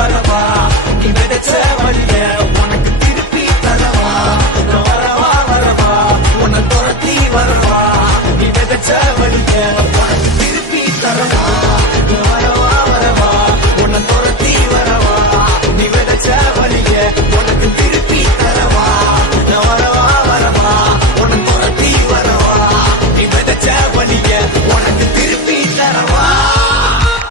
வரவா நீ விதைச்ச வழிய உனக்கு திருப்பி தரவா நான் வரவா வரவா உன்னை துரத்தி வரவா நீ விதைச்ச வழிய உனக்கு